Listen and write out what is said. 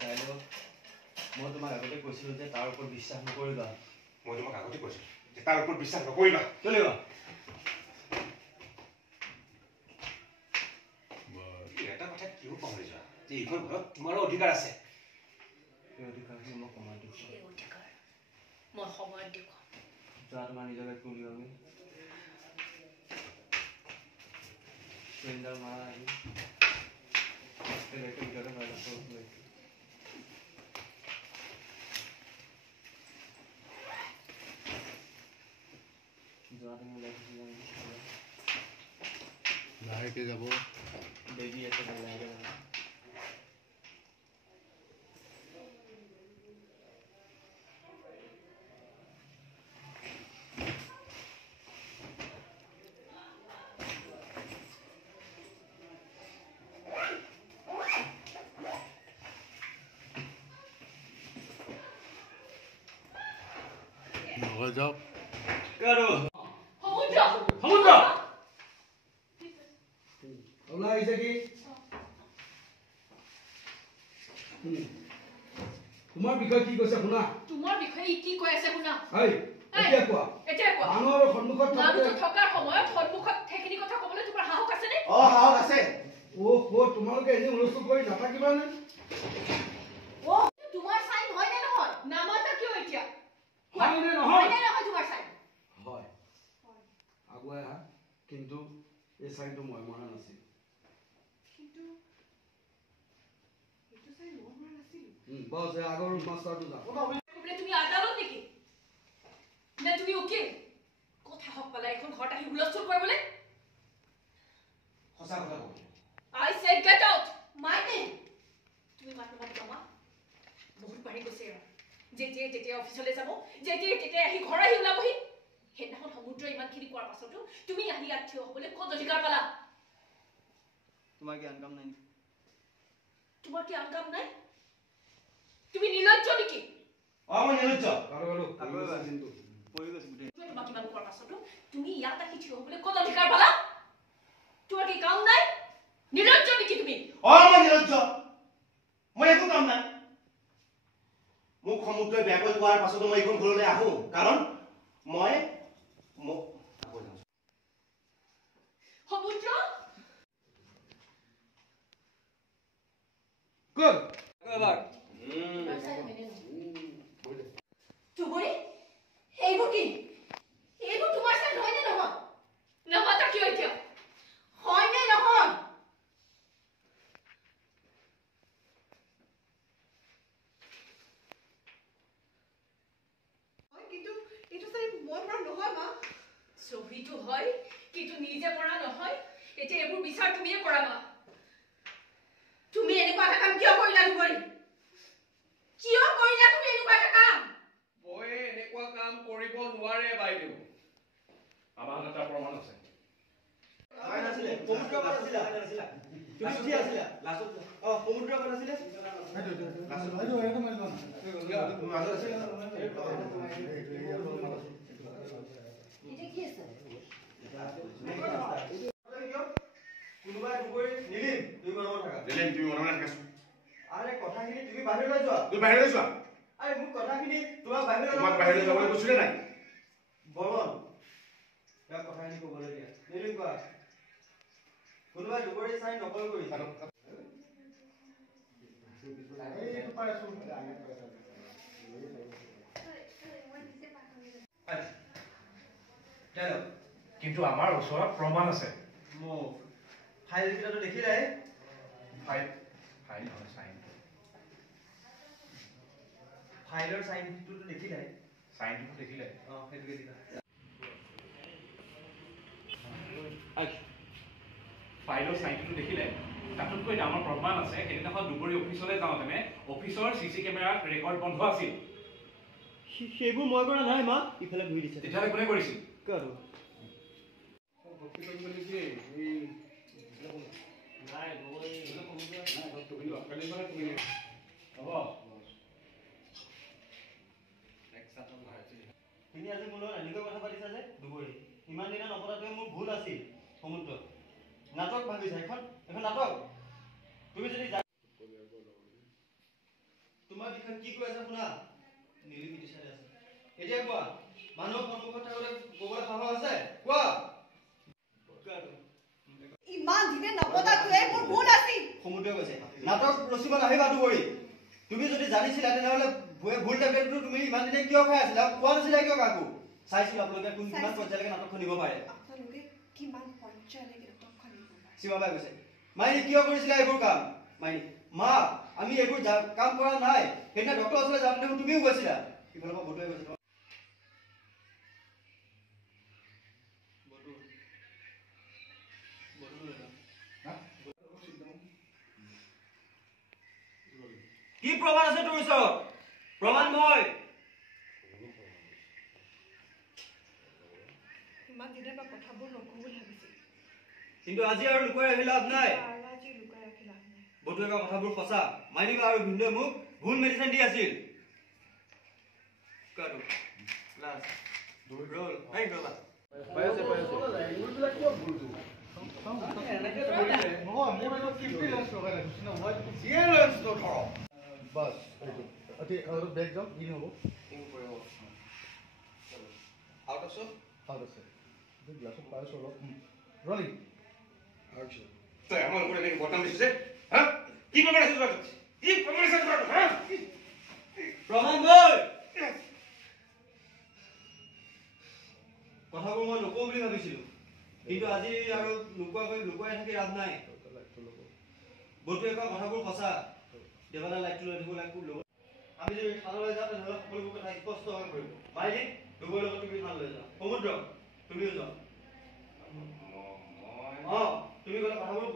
Dialog মই তোমাক আগতে কৈছিলো যে তাৰ ওপৰত বিশ্বাস নকৰিবা। মই তোমাক আগতে কৈছো যে তাৰ ওপৰত বিশ্বাস নকৰিবা। চলিবা এটা কথা কিয় পাহৰি যোৱা যে এইখন ঘৰত তোমাৰো অধিকাৰ আছে। এই অধিকাৰখিনি মই সময়ত দিছোঁ। সেই অধিকাৰ মই সময়ত দেখুৱাম। যোৱা তোমাৰ নিজকে তুলিবাগৈ চিলিণ্ডাৰ মাৰা আহি ভিতৰতে ভৰাই যোৱা তুমি ওলাইছিল লাহেকে যাব বেবী আছে লাহেকে যাব। যাওক কাৰো সমুদ্ৰ ওলাই আহিছে কি তোমাৰ বিষয়ে কি কৈছে শুনা। তোমাৰ বিষয়ে কি কৈ আছে শুনা। এতিয়া কোৱা মানুহৰ সন্মুখত থকাৰ সময়ত সন্মুখত সেইখিনি কথা ক'বলৈ তোমাৰ সাহস আছে নে? সাহস আছে। তোমালোকে এনে হুলস্থুল কৰি নাথাকিবা নে? তোমাৰ চাইন হয় নে নহয়? নামাতা কিয় এতিয়া? হয় নে নহয়? তোমাৰ চাইন হয় আগুৱাই আহা। কিন্তু এই চাইনটো মই মৰা নাছিল। বস আগৰ মাষ্টাৰটো যাওক। তুমি আদালত নেকি নে তুমি উকিল? কথা হক পালা এখন ঘৰত আহি হুলস্থুল কৰিবলৈ। সঁচা কথা ক'ব। I said get out. My name. তুমি মাত নামাতিবা। বহুত বাঢ়ি গৈছে এয়া। যেতিয়া অফিচলৈ যাব যেতিয়া আহি ঘৰ আহি ওলাবহি। সেইদিনাখন সমুদ্ৰ ইমানখিনি কোৱাৰ পাছতো তুমি আহি ইয়াত থিয় হ'বলৈ ক'ত অধিকাৰ পালা? তোমাৰ কি আনকাম নাই? তোমাৰ কি আনকাম নাই? তুমি নিৰ্লজ্জ নেকি? মই নিৰ্লজ্জ। তোমাক কিমান কোৱাৰ পাছতো তুমি ইয়াত আহি থিয় হ'বলৈ ক'ত অধিকাৰ পালা? তোমাৰ কি কাম নাই? নিৰ্লজ্জ নেকি তুমি? মই নিৰ্লজ্জ। মই একো কাম নাই। মোক সমুদ্ৰই বেয়াকৈ কোৱাৰ পাছতো মই এইখন ঘৰলৈ আহো কাৰণ মই সমুদ্ৰ তুমি এইবোৰ কি? এইবোৰ তোমাৰ চাইন হয় নে নহয়? নামাতা কিয় এতিয়া? হয় নে নহয়? কিন্তু এইটো চাই মই পৰা নহয় মা। ছবিটো হয় কিন্তু নিজে পৰা নহয়। এতিয়া এইবোৰ বিচাৰ তুমিয়ে কৰা মা। তুমি এনেকুৱা এটা কাম কিয় কৰিলা দুবৰি? কিয় কৰিলা তুমি এনেকুৱা এটা কাম? মই এনেকুৱা কাম কৰিব নোৱাৰে বাইদেউ। আমাৰ হাতত এটা প্ৰমাণ আছে। কথাখিনি তুমি বাহিৰলৈ যোৱা। তুমি বাহিৰলৈ যোৱা। মোক কথাখিনি তোমাক বাহিৰলৈ যাবলৈ কৈছিলে নাই? বলন কথাখিনি ক'বলৈ দিয়া। নিলিম কোৱা। কোনোবাই দুবৰি চাই নকল কৰিছে। কিন্তু আমাৰ ওচৰত প্ৰমাণ আছে। ফাইল কেইটাটো দেখিলাই? ফাইলৰ চাইনটোতো দেখিলাই? চাইনটো দেখিলে? সেইটোকে দিলা। ফাইলৰ চাইনটো দেখিলে? তাতোতকৈ ডাঙৰ প্ৰমাণ আছে। সেইদিনাখন দুবৰি অফিচলৈ যাওঁতেনে অফিচৰ CC কেমেৰাত ৰেকৰ্ড বন্ধ আছিল। সেইবোৰ মই কৰা নাই মা। ইফালে ঘূৰি দিছে। তেতিয়াহ'লে কোনে কৰিছিল? কাৰো তুমি আজি মোৰ লগত এনেকৈ কথা পাতিছা যে দুবৰি। ইমান দিনা নপতাটোৱে মোৰ ভুল আছিল। সমুদ্ৰ নাটক ভাবিছা। এখন নাটক। তুমি যদি তোমাৰ বিষয়ে কি কৈ আছে শুনা নীলি পিটিছাৰে আছে এতিয়া কোৱা মানুহৰ সন্মুখত থাকোতে ক'বলৈ সাহস আছে কোৱা ইমান দিনে নপতাটোৱে মোৰ ভুল আছিল সমুদ্ৰ কৈছে নাটক ৰচিব নাহিবা দুবৰি তুমি যদি জানিছিলা তেনেহ'লে ভুল টেবলেটটো তুমি ইমান দিনে কিয় খাই আছিলা কোৱা নাছিলা কিয় কাকো চাইছিলো আপোনালোকে কোন কিমান পৰ্যায়লৈকে নাটকখন নিব পাৰে আপোনালোকে কিমান পৰ্যায়লৈকে নাটকখন নিব পাৰে সীমাবাই কৈছে মাইনী কিয় কৰিছিলা এইবোৰ কাম মাইনী মা আমি এইবোৰ কাম কৰা নাই সেইদিনা ডক্টৰ ওচৰলৈ যাম দেখোন তুমিও গৈছিলা ইফালৰ পৰা বটুৱে কৈছে কি প্ৰমাণ আছে তোৰ ওচৰত প্ৰমাণ মই ইমান দিনে বা কথাবোৰ নকওঁ বুলি ভাবিছিল কিন্তু আজি আৰু লুকুৱাই ৰাখি লাভ নাই আজি লুকাই ৰাখি লাভ নাই বটুৱে কোৱা কথাবোৰ সঁচা মাইনিবা আৰু ভিন্দুৱে মোক ভুল মেডিচিন দি আছিল কাটো লাষ্ট ৰ'ল এই ৰ'বা পাই আছে এইবিলাক কিয় ভুলটো নহয় মোৰ এটা 50 লাখ লগাই ৰাখিছো না মই যিয়ে লৈছো তো ধৰ বাস এইটো অতি আৰু বেক যাও ইন হ'ব ইন কৰিব আউট আছে আউট আছে দুই গ্লাছত পাইছো অলপ ৰলিং আউট তই আমাৰ ওপৰত এনেকৈ বদনাম দিছ যে হা কি প্ৰমাণ আছে তোৰ কি প্ৰমাণ আছে তোৰ হা প্ৰমাণ গৈ কথাবোৰ মই নকওঁ বুলি ভাবিছিলো কিন্তু আজি আৰু লুকুৱাই থাকি লাভ নাই বটুৱে কোৱা কথাবোৰ সঁচা দেৱানা লাইটটো লৈ থাকিব লাগিব আমি যদি থানালৈ যাওঁ তেনেহ'লে সকলোবোৰ কথা স্পষ্ট হৈ পৰিব মাইনী দুবৈৰ লগত তুমি থানালৈ যোৱা সমুদ্ৰ তুমিও যোৱা তুমি গ'লে কথাবোৰ